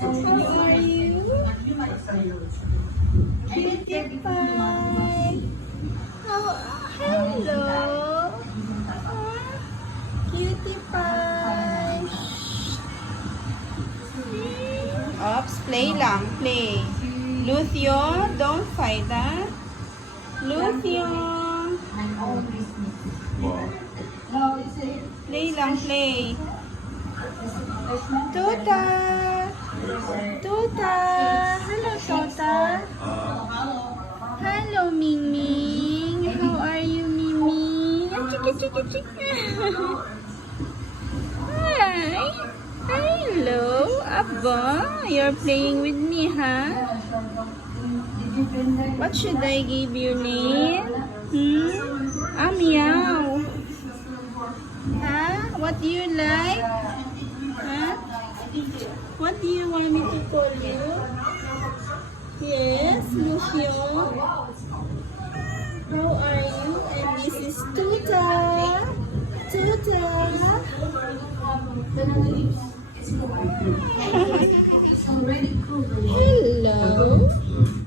How are you? Cutie pie. Hello. Cutie pie. Oops, play lang, play. Lucio, don't fight, ah. Lucio. Play lang, play. Tota. Tota. Hello, Tota. Hello, Ming Ming. How are you, Ming Ming? Hi. Hello, Abba. You're playing with me, huh? What should I give you, Neil? Meow. Huh? What do you like? Huh? What do you want me to call you? Yes, Lucio. How are you? And this is Tuta. Tuta. Hello.